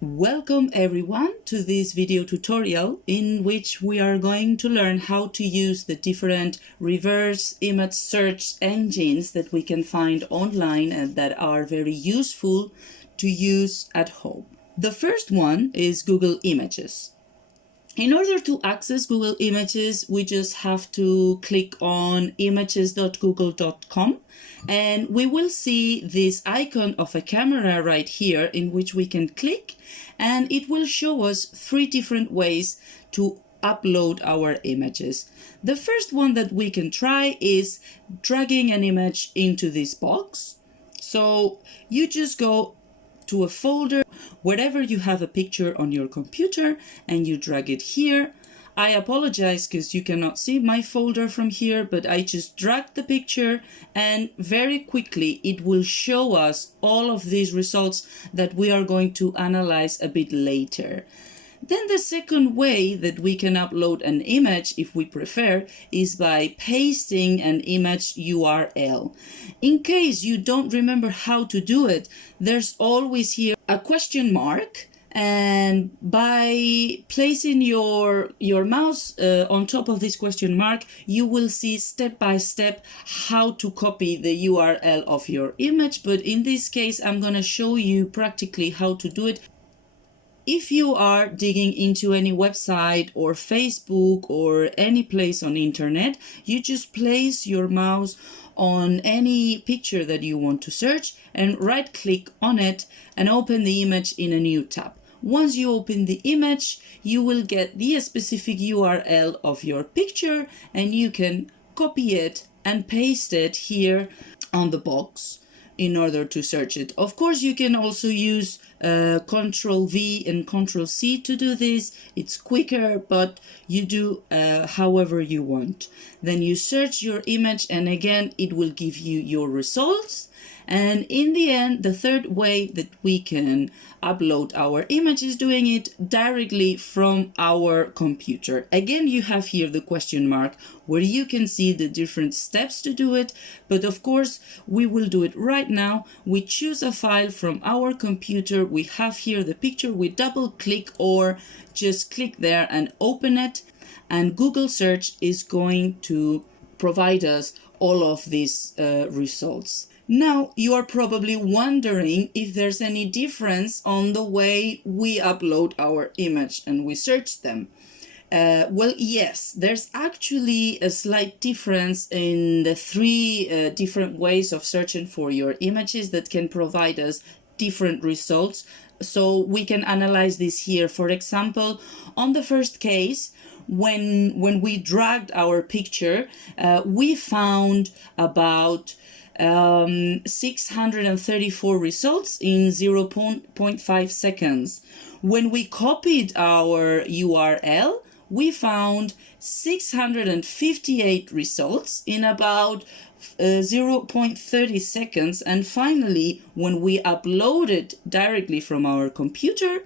Welcome everyone to this video tutorial in which we are going to learn how to use the different reverse image search engines that we can find online and that are very useful to use at home. The first one is Google Images. In order to access Google Images, we just have to click on images.google.com and we will see this icon of a camera right here in which we can click, and it will show us three different ways to upload our images. The first one that we can try is dragging an image into this box. So you just go to a folder wherever you have a picture on your computer and you drag it here. I apologize because you cannot see my folder from here, but I just dragged the picture and very quickly it will show us all of these results that we are going to analyze a bit later. Then the second way that we can upload an image, if we prefer, is by pasting an image URL. In case you don't remember how to do it, there's always here a question mark, and by placing your mouse on top of this question mark, you will see step by step how to copy the URL of your image. But in this case, I'm going to show you practically how to do it. If you are digging into any website or Facebook or any place on internet, you just place your mouse on any picture that you want to search and right click on it and open the image in a new tab. Once you open the image, you will get the specific URL of your picture and you can copy it and paste it here on the box in order to search it. Of course, you can also use Ctrl V and Ctrl C to do this. It's quicker, but you do however you want. Then you search your image and again, it will give you your results. And in the end, the third way that we can upload our image is doing it directly from our computer. Again, you have here the question mark where you can see the different steps to do it. But of course, we will do it right now. We choose a file from our computer. We have here the picture. We double click or just click there and open it. And Google search is going to provide us all of these results. Now, you are probably wondering if there's any difference on the way we upload our image and we search them. Well, yes, there's actually a slight difference in the three different ways of searching for your images that can provide us different results. So we can analyze this here. For example, on the first case, when we dragged our picture, we found about 634 results in 0.5 seconds. When we copied our URL, we found 658 results in about 0.30 seconds. And finally, when we uploaded directly from our computer,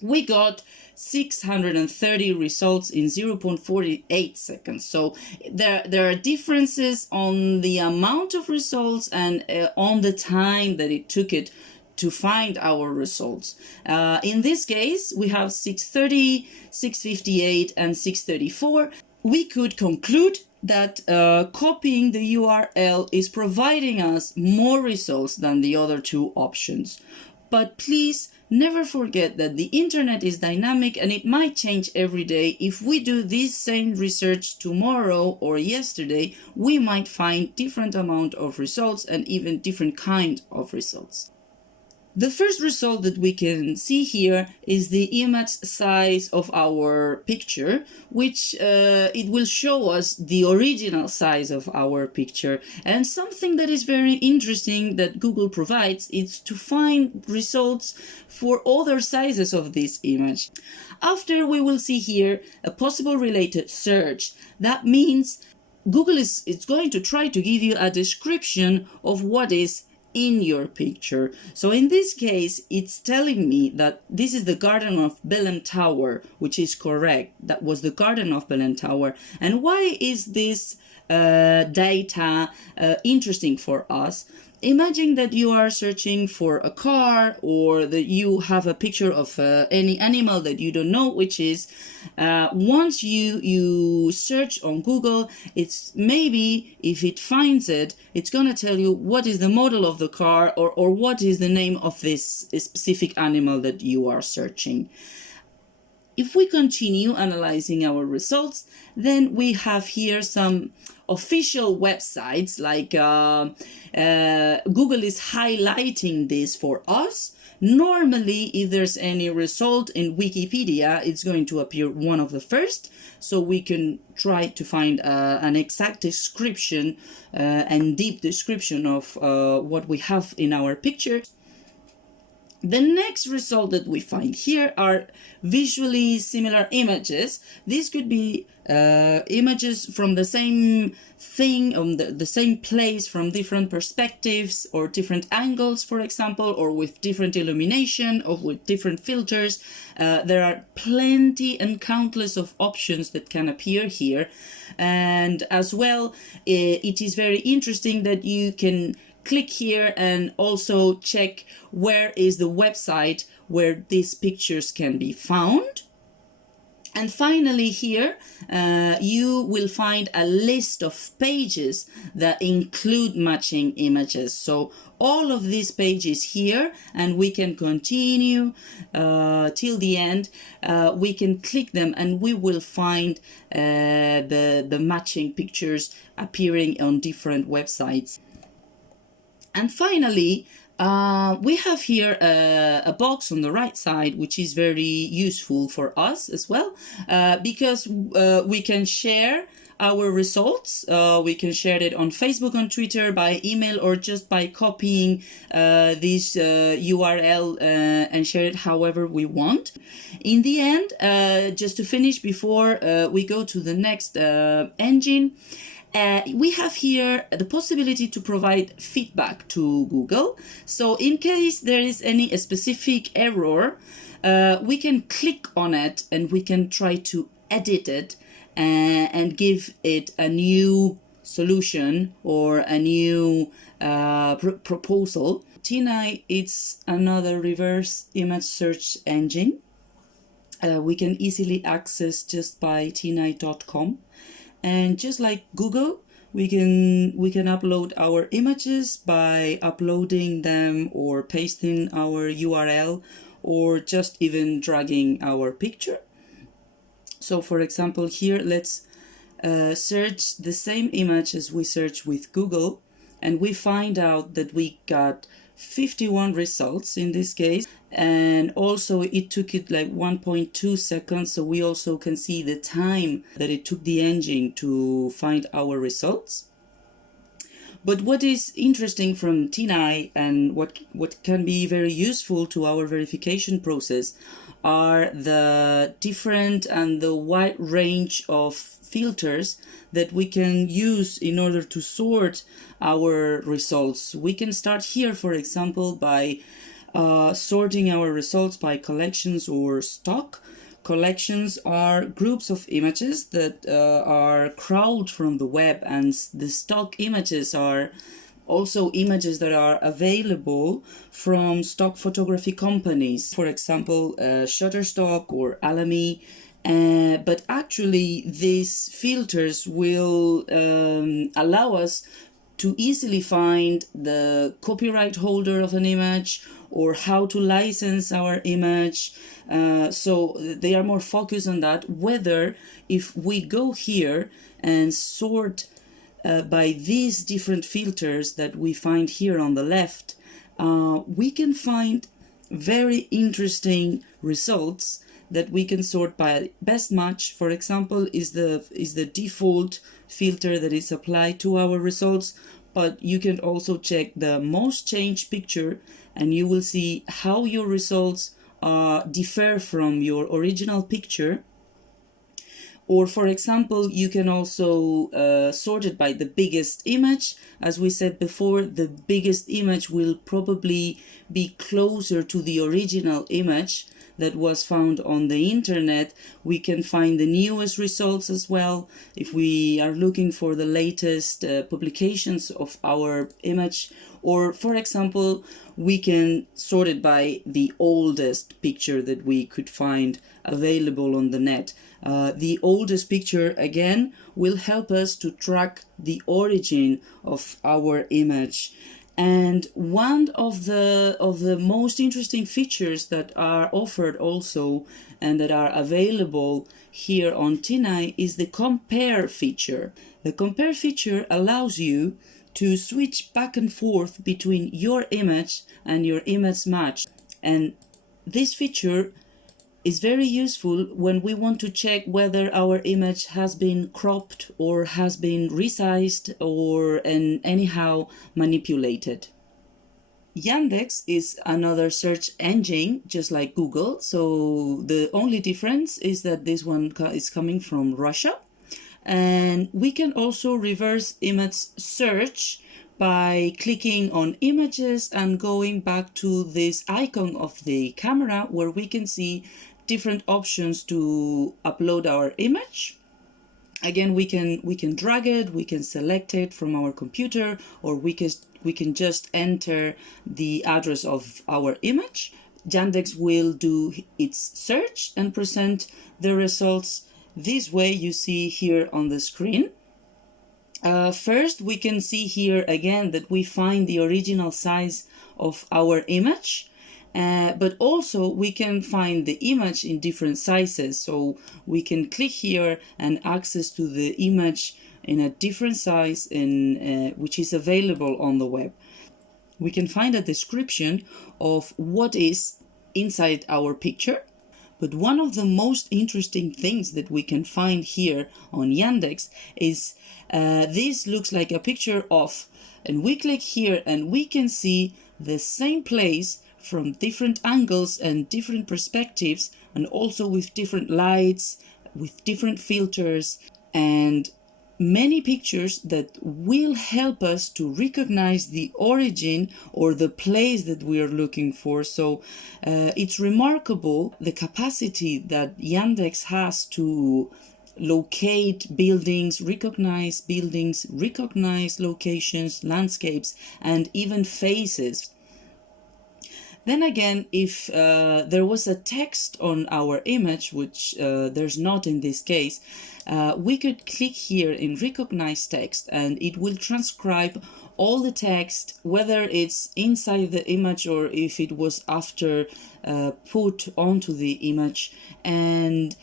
we got 630 results in 0.48 seconds. So there are differences on the amount of results and on the time that it took it to find our results. In this case, we have 630, 658, and 634. We could conclude that copying the URL is providing us more results than the other two options. But please never forget that the internet is dynamic and it might change every day. If we do this same research tomorrow or yesterday, we might find different amount of results and even different kind of results. The first result that we can see here is the image size of our picture, which it will show us the original size of our picture. And something that is very interesting that Google provides is to find results for other sizes of this image. After, we will see here a possible related search. That means Google is going to try to give you a description of what is in your picture. So in this case, it's telling me that this is the Garden of Belém Tower, which is correct. That was the Garden of Belém Tower. And why is this data interesting for us. Imagine that you are searching for a car, or that you have a picture of any animal that you don't know which is. Once you search on Google, it's maybe if it finds it, it's gonna tell you what is the model of the car, or what is the name of this specific animal that you are searching. If we continue analyzing our results, then we have here some official websites, like Google is highlighting this for us. Normally, if there's any result in Wikipedia, it's going to appear one of the first, so we can try to find an exact description and deep description of what we have in our picture. The next result that we find here are visually similar images. These could be images from the same thing, on the same place, from different perspectives or different angles, for example, or with different illumination or with different filters. There are plenty and countless of options that can appear here. And as well, it is very interesting that you can click here and also check where is the website where these pictures can be found. And finally here, you will find a list of pages that include matching images. So all of these pages here, and we can continue till the end. We can click them and we will find the matching pictures appearing on different websites. And finally, we have here a box on the right side, which is very useful for us as well, because we can share our results. We can share it on Facebook, on Twitter, by email, or just by copying this URL and share it however we want. In the end, just to finish before we go to the next engine, we have here the possibility to provide feedback to Google. So in case there is any specific error, we can click on it and we can try to edit it and give it a new solution or a new proposal. Tinai, it's another reverse image search engine. We can easily access just by tinai.com. And just like Google, we can upload our images by uploading them or pasting our URL, or just even dragging our picture. So for example, here let's search the same image as we search with Google, and we find out that we got 51 results in this case, and also it took it like 1.2 seconds, so we also can see the time that it took the engine to find our results. But what is interesting from Tinai, and what can be very useful to our verification process, are the different and the wide range of filters that we can use in order to sort our results. We can start here, for example, by sorting our results by collections or stock. Collections are groups of images that are crawled from the web, and the stock images are also images that are available from stock photography companies, for example, Shutterstock or Alamy. But actually, these filters will allow us to easily find the copyright holder of an image or how to license our image. So they are more focused on that. Whether if we go here and sort by these different filters that we find here on the left, we can find very interesting results that we can sort by best match. For example, is the default filter that is applied to our results, but you can also check the most changed picture and you will see how your results differ from your original picture. Or for example, you can also sort it by the biggest image. As we said before, the biggest image will probably be closer to the original image that was found on the internet. We can find the newest results as well. If we are looking for the latest publications of our image, or for example, we can sort it by the oldest picture that we could find available on the net. The oldest picture again will help us to track the origin of our image. And one of the most interesting features that are offered also and that are available here on Tinai is the compare feature. The compare feature allows you to switch back and forth between your image and your image match. And this feature is very useful when we want to check whether our image has been cropped or has been resized or anyhow manipulated. Yandex is another search engine just like Google, so the only difference is that this one is coming from Russia. And we can also reverse image search by clicking on images and going back to this icon of the camera where we can see different options to upload our image. Again, we can drag it, we can select it from our computer, or we can just enter the address of our image. Yandex will do its search and present the results this way you see here on the screen. First, we can see here again that we find the original size of our image. But also we can find the image in different sizes, so we can click here and access to the image in a different size which is available on the web. We can find a description of what is inside our picture. But one of the most interesting things that we can find here on Yandex is this looks like a picture of, and we click here and we can see the same place from different angles and different perspectives, and also with different lights, with different filters, and many pictures that will help us to recognize the origin or the place that we are looking for. So it's remarkable the capacity that Yandex has to locate buildings, recognize locations, landscapes, and even faces. Then again, if there was a text on our image, which there's not in this case, we could click here in recognize text and it will transcribe all the text, whether it's inside the image or if it was after put onto the image. And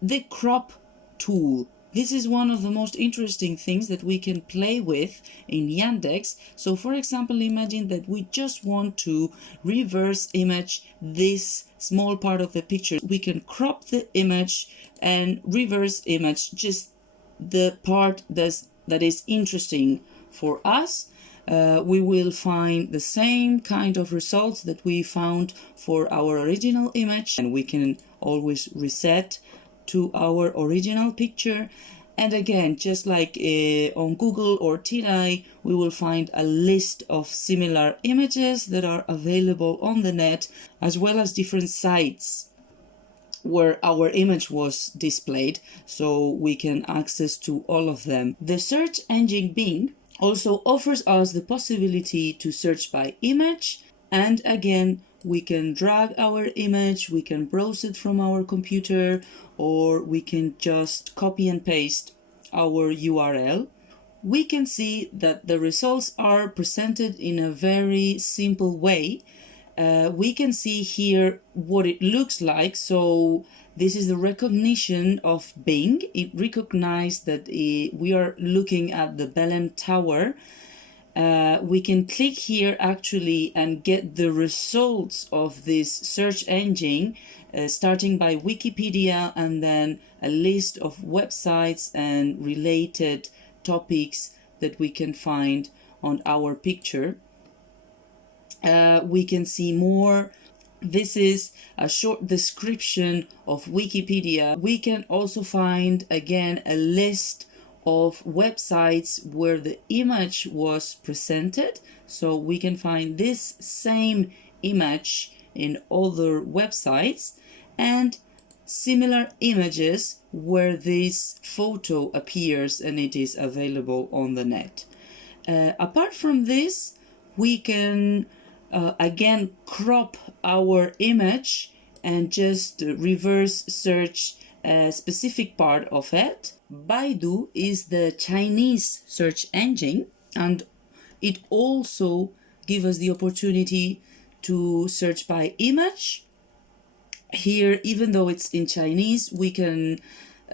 the crop tool. This is one of the most interesting things that we can play with in Yandex. So for example, imagine that we just want to reverse image this small part of the picture. We can crop the image and reverse image just the part that is interesting for us. We will find the same kind of results that we found for our original image, and we can always reset to our original picture. And again, just like on Google or Tinai, we will find a list of similar images that are available on the net, as well as different sites where our image was displayed, so we can access to all of them. The search engine Bing also offers us the possibility to search by image, and again, we can drag our image, we can browse it from our computer, or we can just copy and paste our URL. We can see that the results are presented in a very simple way. We can see here what it looks like. So this is the recognition of Bing. It recognized that we are looking at the Belen Tower. We can click here actually and get the results of this search engine, starting by Wikipedia and then a list of websites and related topics that we can find on our picture. We can see more. This is a short description of Wikipedia. We can also find again a list of websites where the image was presented. So we can find this same image in other websites, and similar images where this photo appears and it is available on the net. Apart from this, we can again crop our image and just reverse search a specific part of it. Baidu is the Chinese search engine, and it also gives us the opportunity to search by image. Here, even though it's in Chinese, we can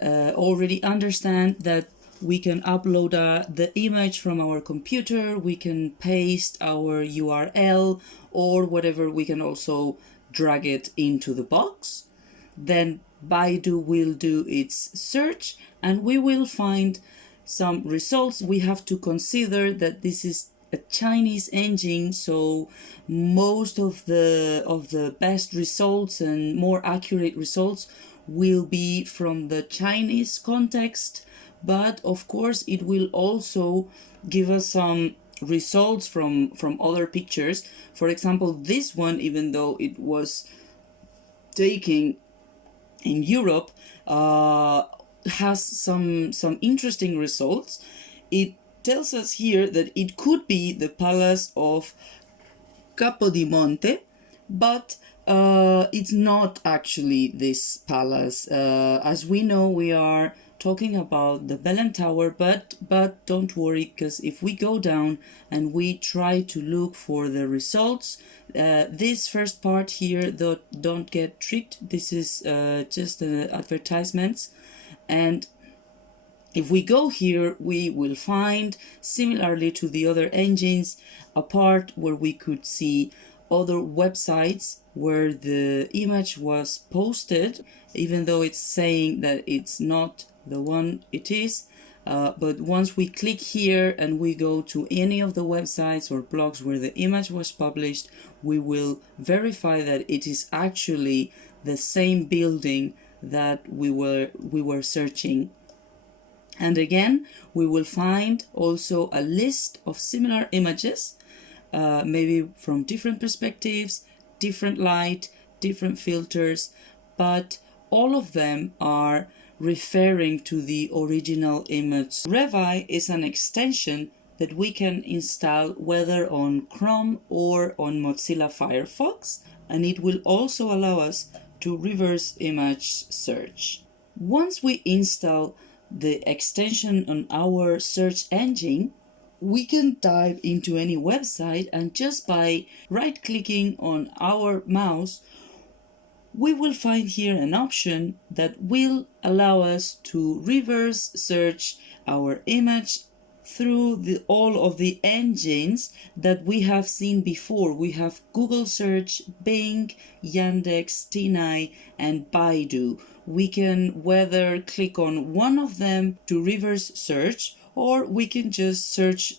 already understand that we can upload the image from our computer, we can paste our URL or whatever, we can also drag it into the box. Then Baidu will do its search and we will find some results. We have to consider that this is a Chinese engine, so most of the best results and more accurate results will be from the Chinese context, but of course it will also give us some results from other pictures. For example, this one, even though it was taken in Europe, has some interesting results. It tells us here that it could be the palace of Capodimonte, but it's not actually this palace. As we know, we are talking about the Belen Tower, but don't worry, because if we go down and we try to look for the results, this first part here, don't get tricked. This is just advertisements, and if we go here, we will find, similarly to the other engines, a part where we could see other websites where the image was posted, even though it's saying that it's not the one it is. But once we click here and we go to any of the websites or blogs where the image was published, we will verify that it is actually the same building that we were searching. And again, we will find also a list of similar images, maybe from different perspectives, different light, different filters, but all of them are referring to the original image. Revi is an extension that we can install whether on Chrome or on Mozilla Firefox, and it will also allow us to reverse image search. Once we install the extension on our search engine, we can dive into any website, and just by right-clicking on our mouse, we will find here an option that will allow us to reverse search our image through all of the engines that we have seen before. We have Google Search, Bing, Yandex, Tinai, and Baidu. We can whether click on one of them to reverse search, or we can just search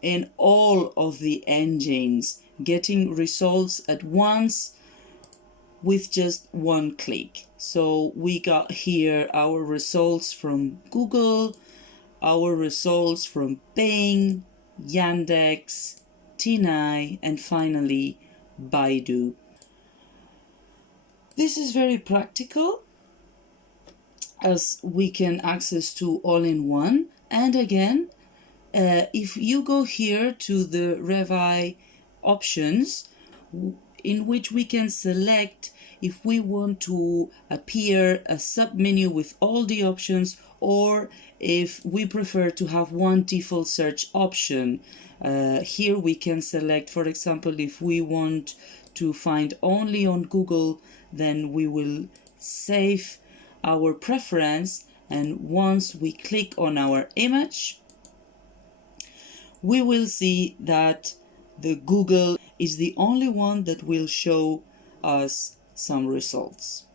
in all of the engines, getting results at once with just one click. So we got here our results from Google, our results from Bing, Yandex, Tinai, and finally Baidu. This is very practical, as we can access to all in one. And again, if you go here to the Revi options, in which we can select if we want to appear a submenu with all the options, or if we prefer to have one default search option. Here we can select, for example, if we want to find only on Google, then we will save our preference, and once we click on our image, we will see that the Google is the only one that will show us some results.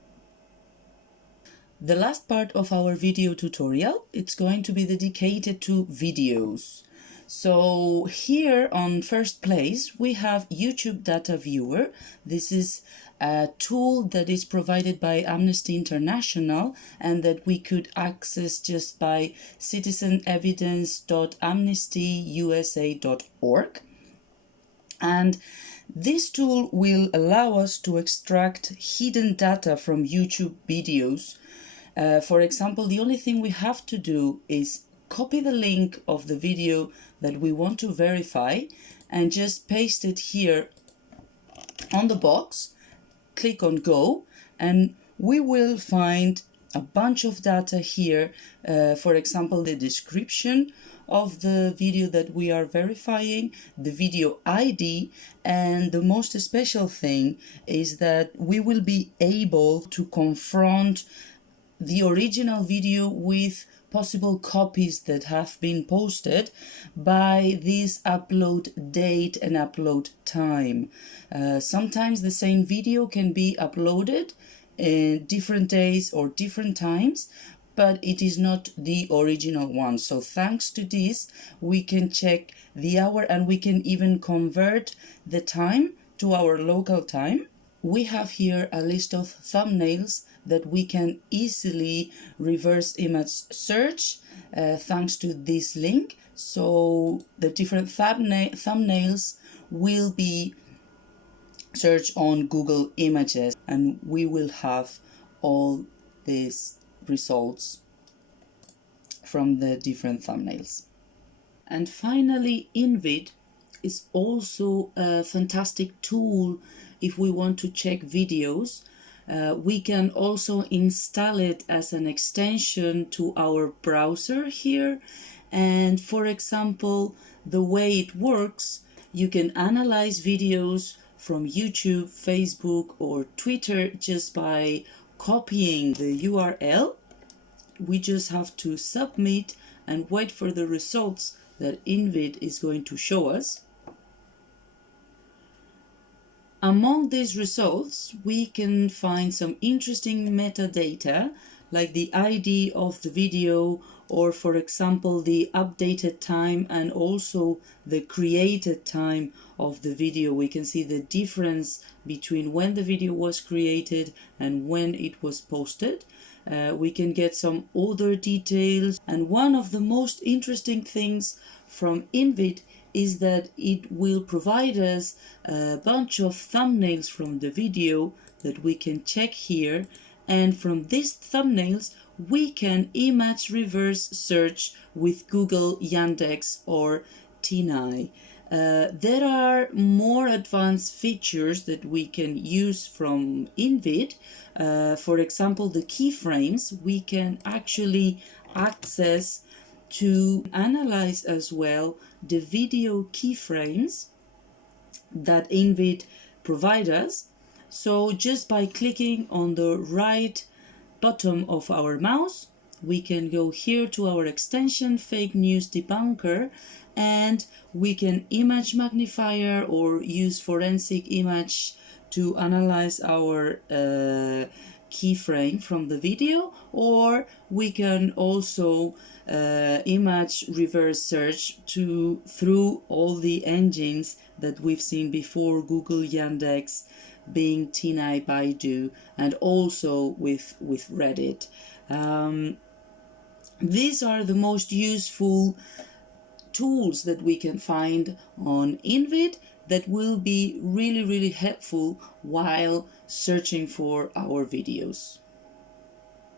The last part of our video tutorial, it's going to be dedicated to videos. So here on first place we have YouTube Data Viewer. This is a tool that is provided by Amnesty International and that we could access just by citizenevidence.amnestyusa.org. And This tool will allow us to extract hidden data from YouTube videos. For example, the only thing we have to do is copy the link of the video that we want to verify and just paste it here on the box, click on go, and we will find a bunch of data here. For example, the description of the video that we are verifying, the video ID, and the most special thing is that we will be able to confront the original video with possible copies that have been posted by this upload date and upload time. Sometimes the same video can be uploaded in different days or different times, but it is not the original one. So thanks to this, we can check the hour and we can even convert the time to our local time. We have here a list of thumbnails that we can easily reverse image search thanks to this link. So the different thumbnails will be searched on Google Images, and we will have all these results from the different thumbnails. And finally, Invid is also a fantastic tool if we want to check videos. We can also install it as an extension to our browser here. And for example, the way it works, you can analyze videos from YouTube, Facebook, or Twitter just by copying the URL. We just have to submit and wait for the results that Invid is going to show us. Among these results, we can find some interesting metadata, like the ID of the video, or for example, the updated time and also the created time of the video. We can see the difference between when the video was created and when it was posted. We can get some other details, and one of the most interesting things from Invid is that it will provide us a bunch of thumbnails from the video that we can check here, and from these thumbnails we can image reverse search with Google, Yandex or Tinai. There are more advanced features that we can use from Invid. For example, the keyframes we can actually access to analyze as well the video keyframes that Invid provide us. So just by clicking on the right bottom of our mouse, we can go here to our extension Fake News Debunker, and we can image magnifier or use forensic image to analyze our keyframe from the video, or we can also image reverse search through all the engines that we've seen before: Google, Yandex, Bing, Tinai, Baidu, and also with Reddit. These are the most useful tools that we can find on Invid that will be really helpful while searching for our videos.